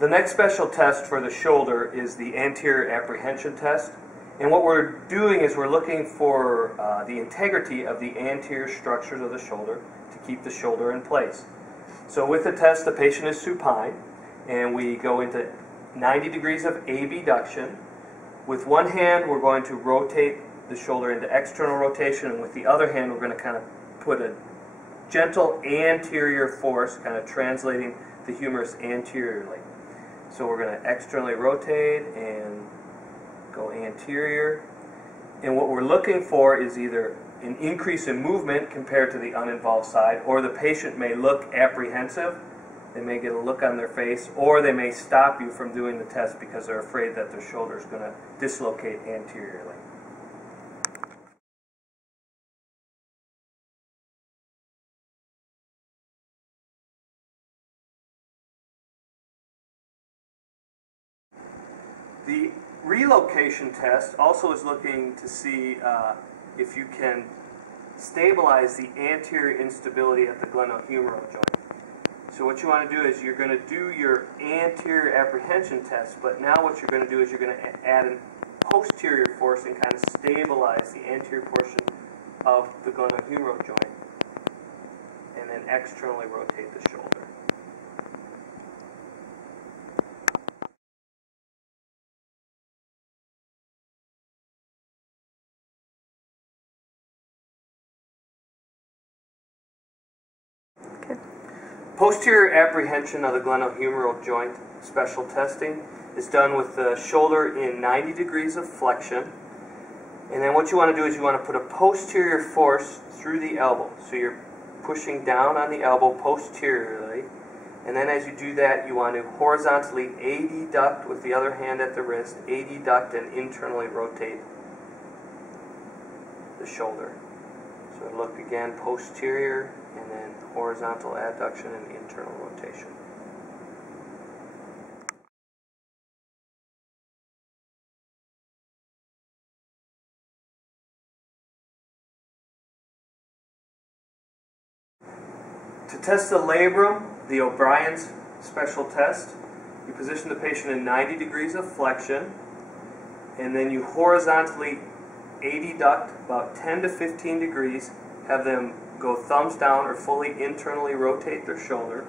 The next special test for the shoulder is the anterior apprehension test. And what we're doing is we're looking for the integrity of the anterior structures of the shoulder to keep the shoulder in place. So with the test, the patient is supine, and we go into 90 degrees of abduction. With one hand, we're going to rotate the shoulder into external rotation, and with the other hand, we're going to kind of put a gentle anterior force, kind of translating the humerus anteriorly. So we're going to externally rotate and go anterior. And what we're looking for is either an increase in movement compared to the uninvolved side, or the patient may look apprehensive. They may get a look on their face, or they may stop you from doing the test because they're afraid that their shoulder is going to dislocate anteriorly. The relocation test also is looking to see if you can stabilize the anterior instability at the glenohumeral joint. So what you want to do is you're going to do your anterior apprehension test, but now what you're going to do is you're going to add a posterior force and kind of stabilize the anterior portion of the glenohumeral joint, and then externally rotate the shoulder. Posterior apprehension of the glenohumeral joint special testing is done with the shoulder in 90 degrees of flexion. And then what you want to do is you want to put a posterior force through the elbow. So you're pushing down on the elbow posteriorly. And then as you do that, you want to horizontally adduct with the other hand at the wrist, adduct and internally rotate the shoulder. So look again, posterior, and then horizontal adduction and internal rotation. To test the labrum, the O'Brien's special test, you position the patient in 90 degrees of flexion, and then you horizontally adduct about 10 to 15 degrees, have them go thumbs down or fully internally rotate their shoulder,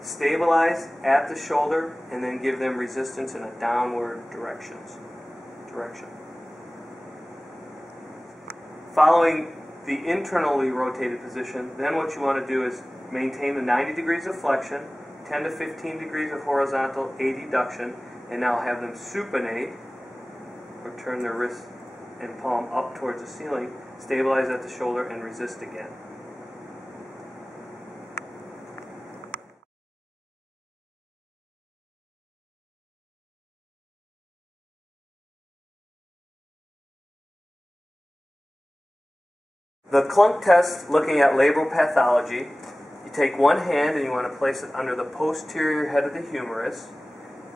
stabilize at the shoulder, and then give them resistance in a downward direction. Following the internally rotated position, then what you want to do is maintain the 90 degrees of flexion, 10 to 15 degrees of horizontal adduction, and now have them supinate, or turn their wrist and palm up towards the ceiling, stabilize at the shoulder, and resist again. The Klunk test, looking at labral pathology, you take one hand and you want to place it under the posterior head of the humerus,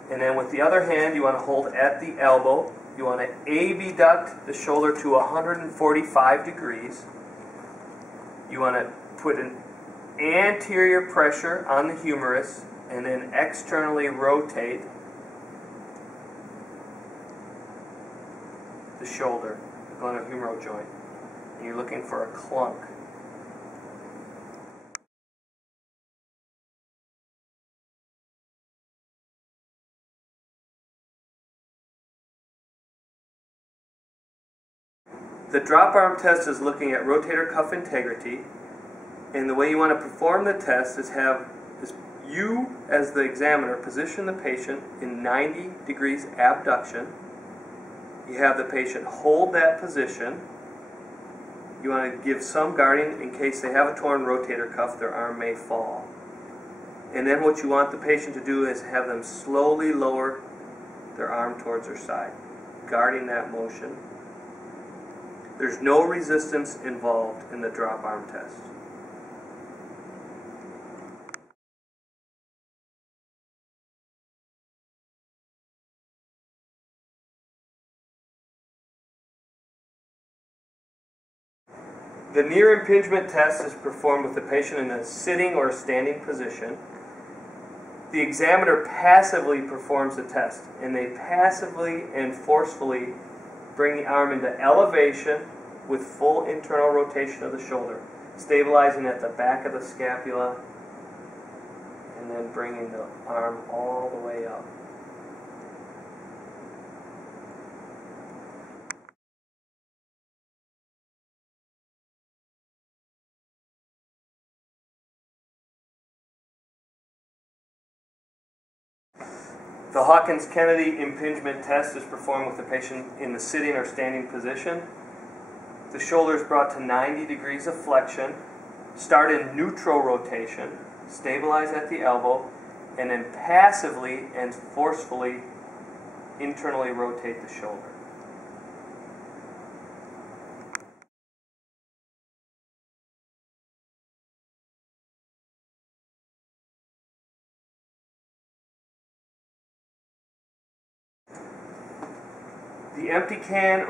and then with the other hand you want to hold at the elbow. You want to abduct the shoulder to 145 degrees. You want to put an anterior pressure on the humerus and then externally rotate the shoulder, the glenohumeral joint. And you're looking for a Klunk. The drop arm test is looking at rotator cuff integrity, and the way you want to perform the test is have you, as the examiner, position the patient in 90 degrees abduction. You have the patient hold that position. You want to give some guarding in case they have a torn rotator cuff, their arm may fall. And then what you want the patient to do is have them slowly lower their arm towards their side, guarding that motion. There's no resistance involved in the drop arm test. The near impingement test is performed with the patient in a sitting or standing position. The examiner passively performs the test, and they passively and forcefully bring the arm into elevation with full internal rotation of the shoulder, stabilizing at the back of the scapula, and then bringing the arm all the way up. The Hawkins-Kennedy impingement test is performed with the patient in the sitting or standing position. The shoulder is brought to 90 degrees of flexion, start in neutral rotation, stabilize at the elbow, and then passively and forcefully internally rotate the shoulder. The empty can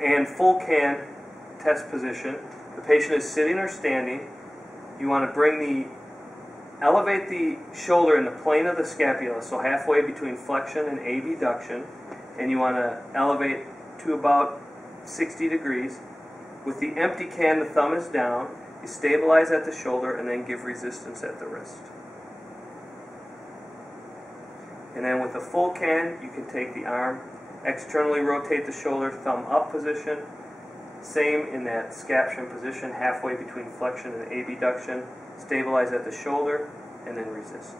and full can test position, the patient is sitting or standing. You want to elevate the shoulder in the plane of the scapula, so halfway between flexion and abduction, and you want to elevate to about 60 degrees. With the empty can, the thumb is down. You stabilize at the shoulder and then give resistance at the wrist. And then with the full can, you can take the arm, externally rotate the shoulder, thumb up position. Same in that scaption position, halfway between flexion and abduction. Stabilize at the shoulder, and then resist.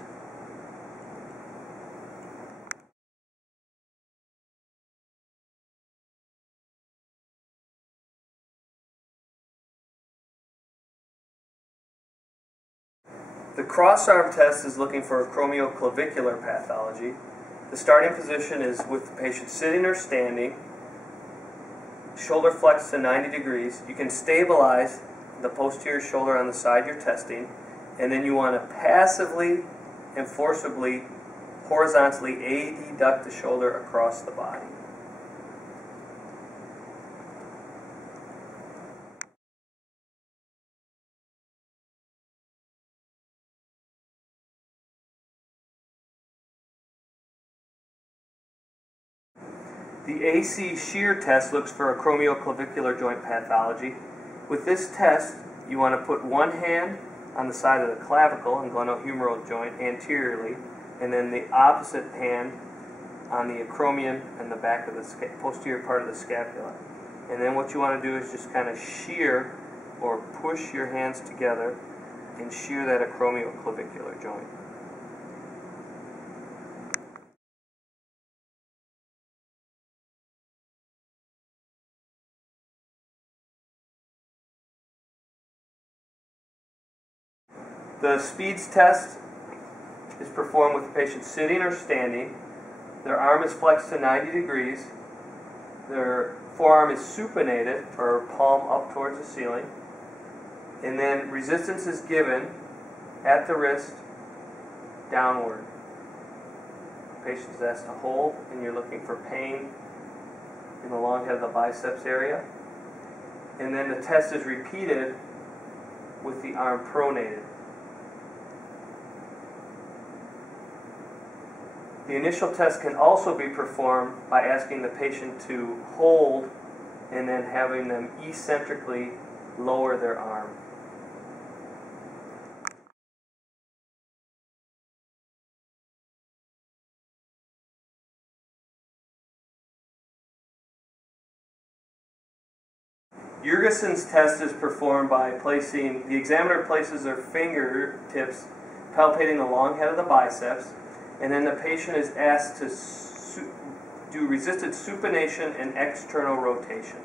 The cross-arm test is looking for acromioclavicular pathology. The starting position is with the patient sitting or standing, shoulder flexed to 90 degrees. You can stabilize the posterior shoulder on the side you're testing, and then you want to passively and forcibly horizontally adduct the shoulder across the body. The AC shear test looks for acromioclavicular joint pathology. With this test, you want to put one hand on the side of the clavicle and glenohumeral joint anteriorly, and then the opposite hand on the acromion and the back of the posterior part of the scapula. And then what you want to do is just kind of shear or push your hands together and shear that acromioclavicular joint. The SPEEDS test is performed with the patient sitting or standing. Their arm is flexed to 90 degrees. Their forearm is supinated, or palm up towards the ceiling. And then resistance is given at the wrist downward. The patient is asked to hold, and you're looking for pain in the long head of the biceps area. And then the test is repeated with the arm pronated. The initial test can also be performed by asking the patient to hold and then having them eccentrically lower their arm. Jurgensen's test is performed by the examiner places their fingertips palpating the long head of the biceps, and then the patient is asked to do resisted supination and external rotation.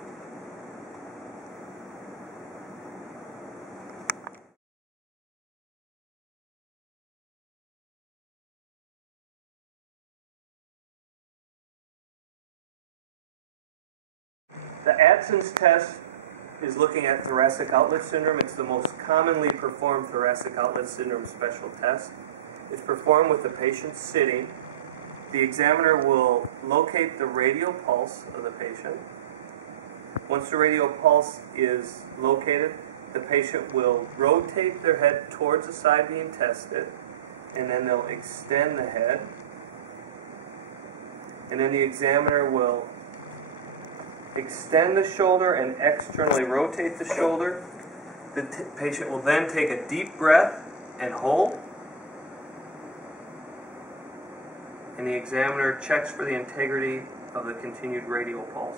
The Adson's test is looking at thoracic outlet syndrome. It's the most commonly performed thoracic outlet syndrome special test. It's performed with the patient sitting. The examiner will locate the radial pulse of the patient. Once the radial pulse is located, the patient will rotate their head towards the side being tested, and then they'll extend the head. And then the examiner will extend the shoulder and externally rotate the shoulder. The patient will then take a deep breath and hold. And the examiner checks for the integrity of the continued radial pulse.